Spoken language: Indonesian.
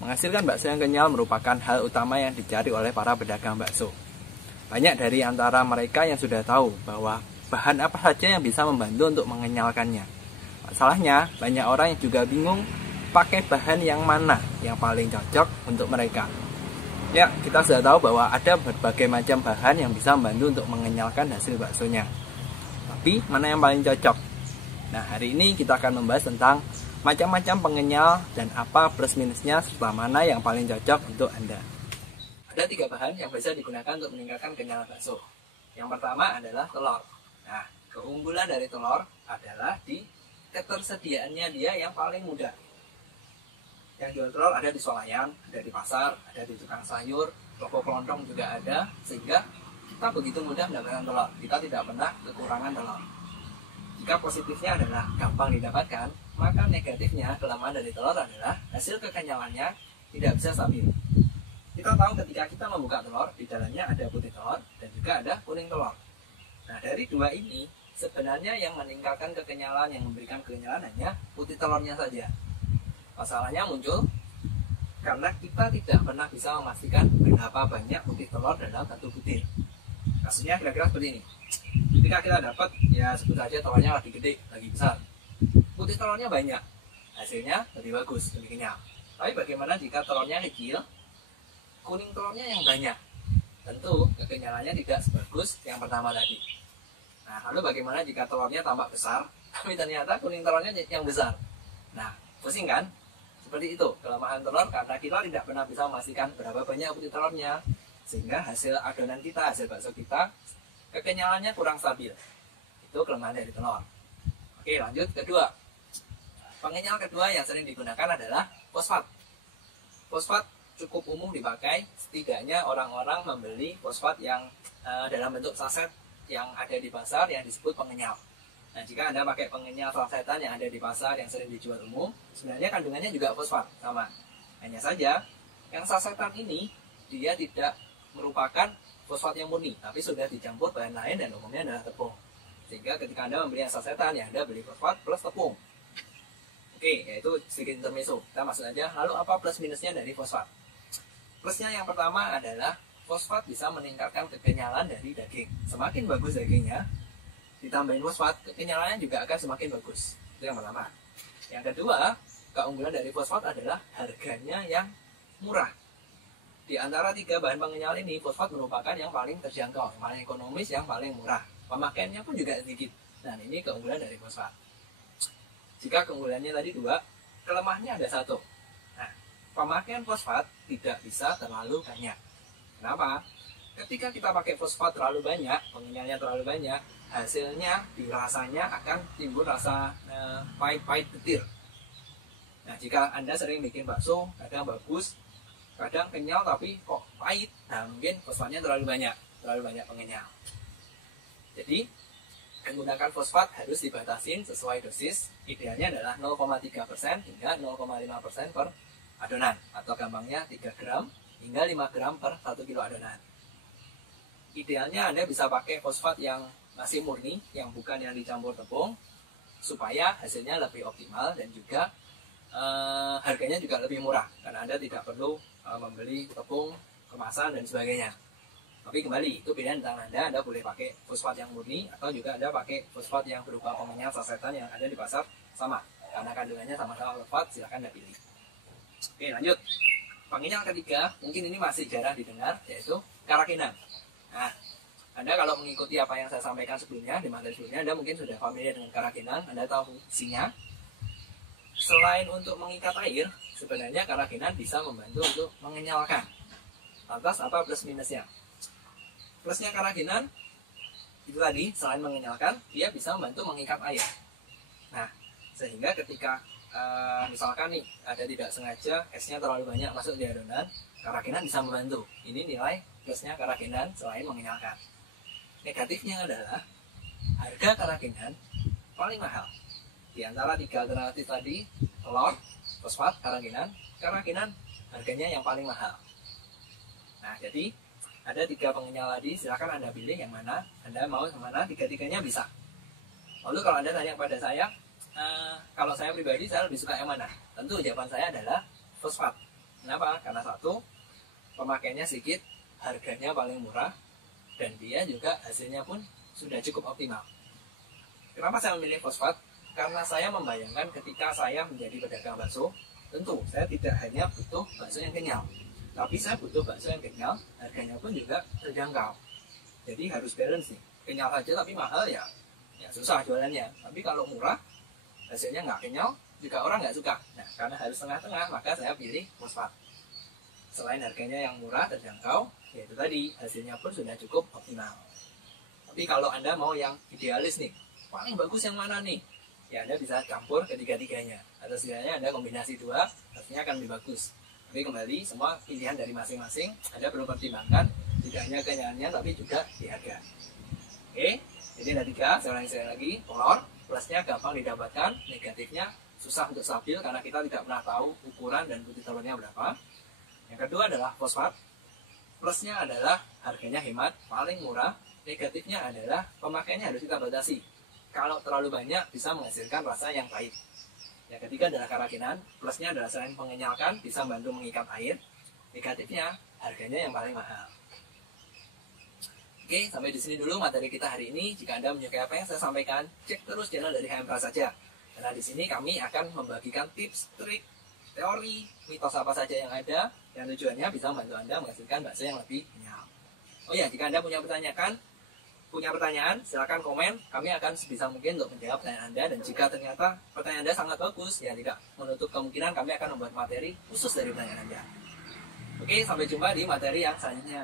Menghasilkan bakso yang kenyal merupakan hal utama yang dicari oleh para pedagang bakso. Banyak dari antara mereka yang sudah tahu bahwa bahan apa saja yang bisa membantu untuk mengenyalkannya. Masalahnya, banyak orang yang juga bingung pakai bahan yang mana yang paling cocok untuk mereka. Ya, kita sudah tahu bahwa ada berbagai macam bahan yang bisa membantu untuk mengenyalkan hasil baksonya. Tapi, mana yang paling cocok? Nah, hari ini kita akan membahas tentang macam-macam pengenyal dan apa plus minusnya serta mana yang paling cocok untuk Anda. Ada 3 bahan yang bisa digunakan untuk meningkatkan kekenyalan bakso. Yang pertama adalah telur. Nah, keunggulan dari telur adalah di ketersediaannya dia yang paling mudah. Yang jual telur ada di swalayan, ada di pasar, ada di tukang sayur, toko kelontong juga ada, sehingga kita begitu mudah mendapatkan telur. Kita tidak pernah kekurangan telur. Jika positifnya adalah gampang didapatkan, maka negatifnya kelemahan dari telur adalah hasil kekenyalannya tidak bisa stabil. Kita tahu ketika kita membuka telur, di dalamnya ada putih telur dan juga ada kuning telur. Nah, dari 2 ini, sebenarnya yang meningkatkan kekenyalan, yang memberikan kekenyalan hanya putih telurnya saja. Masalahnya muncul karena kita tidak pernah bisa memastikan berapa banyak putih telur dalam satu butir. Kasusnya kira-kira seperti ini. Ketika kita dapat, ya sebut saja telurnya lagi gede, lagi besar. Putih telurnya banyak, hasilnya lebih bagus, lebih kenyal. Tapi bagaimana jika telurnya kecil, kuning telurnya yang banyak? Tentu kekenyalannya tidak sebagus yang pertama tadi. Nah, lalu bagaimana jika telurnya tambah besar, tapi ternyata kuning telurnya yang besar? Nah, pusing kan? Seperti itu, kelemahan telur karena kita tidak pernah bisa memastikan berapa banyak putih telurnya. Sehingga hasil adonan kita, hasil bakso kita, kekenyalannya kurang stabil. Itu kelemahan dari telur. Oke, lanjut kedua. Pengenyal kedua yang sering digunakan adalah fosfat. Fosfat cukup umum dipakai, setidaknya orang-orang membeli fosfat yang dalam bentuk saset yang ada di pasar yang disebut pengenyal. Nah, jika Anda pakai pengenyal sasetan yang ada di pasar yang sering dijual umum, sebenarnya kandungannya juga fosfat, sama. Hanya saja, yang sasetan ini dia tidak merupakan fosfat yang murni, tapi sudah dicampur bahan lain dan umumnya adalah tepung. Sehingga ketika Anda membeli yang sasetan, ya Anda beli fosfat plus tepung. Oke, yaitu sedikit intermezzo. Kita masuk aja. Lalu apa plus minusnya dari fosfat? Plusnya yang pertama adalah fosfat bisa meningkatkan kekenyalan dari daging. Semakin bagus dagingnya, ditambahin fosfat, kekenyalannya juga akan semakin bagus. Itu yang pertama. Yang kedua, keunggulan dari fosfat adalah harganya yang murah. Di antara 3 bahan pengenyal ini, fosfat merupakan yang paling terjangkau, yang paling ekonomis, yang paling murah. Pemakaiannya pun juga sedikit. Dan ini keunggulan dari fosfat. Jika keunggulannya tadi 2, kelemahannya ada 1. Nah, pemakaian fosfat tidak bisa terlalu banyak. Kenapa? Ketika kita pakai fosfat terlalu banyak, pengenyalnya terlalu banyak, hasilnya dirasanya akan timbul rasa pahit-pahit getir. Nah, jika Anda sering bikin bakso, kadang bagus, kadang kenyal tapi kok pahit, nah mungkin fosfatnya terlalu banyak pengenyal. Jadi menggunakan fosfat harus dibatasin sesuai dosis. Idealnya adalah 0,3% hingga 0,5% per adonan, atau gampangnya 3 gram hingga 5 gram per 1 kilo adonan. Idealnya Anda bisa pakai fosfat yang masih murni, yang bukan yang dicampur tepung, supaya hasilnya lebih optimal dan juga harganya juga lebih murah, karena Anda tidak perlu membeli tepung, kemasan, dan sebagainya. Tapi kembali, itu pilihan tentang Anda boleh pakai fosfat yang murni, atau juga Anda pakai fosfat yang berupa pengenyal sasetan yang ada di pasar, sama. Karena kandungannya sama-sama fosfat, silahkan Anda pilih. Oke, lanjut. Pengenyal ketiga, mungkin ini masih jarang didengar, yaitu karakinan. Nah, Anda kalau mengikuti apa yang saya sampaikan sebelumnya, di materi sebelumnya, Anda mungkin sudah familiar dengan karakinan, Anda tahu fungsinya. Selain untuk mengikat air, sebenarnya karakinan bisa membantu untuk mengenyalkan. Lantas apa plus minusnya? Plusnya karakinan itu tadi, selain mengenyalkan, dia bisa membantu mengikat air. Nah, sehingga ketika misalkan nih ada tidak sengaja esnya terlalu banyak masuk di adonan, karakinan bisa membantu. Ini nilai plusnya karakinan selain mengenyalkan. Negatifnya adalah harga karakinan paling mahal. Di antara 3 alternatif tadi, telur, fosfat, karakinan harganya yang paling mahal. Nah, jadi ada 3 pengenyal tadi, silakan Anda pilih yang mana Anda mau, yang mana 3-tiganya bisa. Lalu kalau Anda tanya pada saya, kalau saya pribadi saya lebih suka yang mana? Tentu jawaban saya adalah fosfat. Kenapa? Karena satu, pemakaiannya sedikit, harganya paling murah, dan dia juga hasilnya pun sudah cukup optimal. Kenapa saya memilih fosfat? Karena saya membayangkan ketika saya menjadi pedagang bakso, tentu saya tidak hanya butuh bakso yang kenyal, tapi saya butuh bakso yang kenyal, harganya pun juga terjangkau. Jadi harus balance nih. Kenyal saja tapi mahal ya susah jualannya. Tapi kalau murah, hasilnya nggak kenyal, juga orang nggak suka. Nah, karena harus tengah-tengah, maka saya pilih fosfat. Selain harganya yang murah, terjangkau, yaitu tadi, hasilnya pun sudah cukup optimal. Tapi kalau Anda mau yang idealis nih, paling bagus yang mana nih? Ya Anda bisa campur ketiga-tiganya. Atau setidaknya Anda kombinasi dua, hasilnya akan lebih bagus. Tapi kembali, semua pilihan dari masing-masing, Anda perlu pertimbangkan, tidak hanya kenyalnya, tapi juga di harga. Oke, jadi ada 3, saya ulangi lagi, telur, plusnya gampang didapatkan, negatifnya susah untuk stabil karena kita tidak pernah tahu ukuran dan putih telurnya berapa. Yang kedua adalah fosfat, plusnya adalah harganya hemat, paling murah, negatifnya adalah pemakaiannya harus kita batasi. Kalau terlalu banyak bisa menghasilkan rasa yang pahit. Yang ketiga adalah kerakinan, plusnya adalah selain mengenyalkan, bisa membantu mengikat air, negatifnya harganya yang paling mahal. Oke, sampai di sini dulu materi kita hari ini. Jika Anda menyukai apa yang saya sampaikan, cek terus channel dari HM Prasaja. Karena di sini kami akan membagikan tips, trik, teori, mitos apa saja yang ada, yang tujuannya bisa membantu Anda menghasilkan bakso yang lebih kenyal. Oh ya, jika Anda punya pertanyaan, silakan komen. Kami akan sebisa mungkin untuk menjawab pertanyaan Anda. Dan jika ternyata pertanyaan Anda sangat bagus, ya tidak menutup kemungkinan kami akan membuat materi khusus dari pertanyaan Anda. Oke, sampai jumpa di materi yang selanjutnya.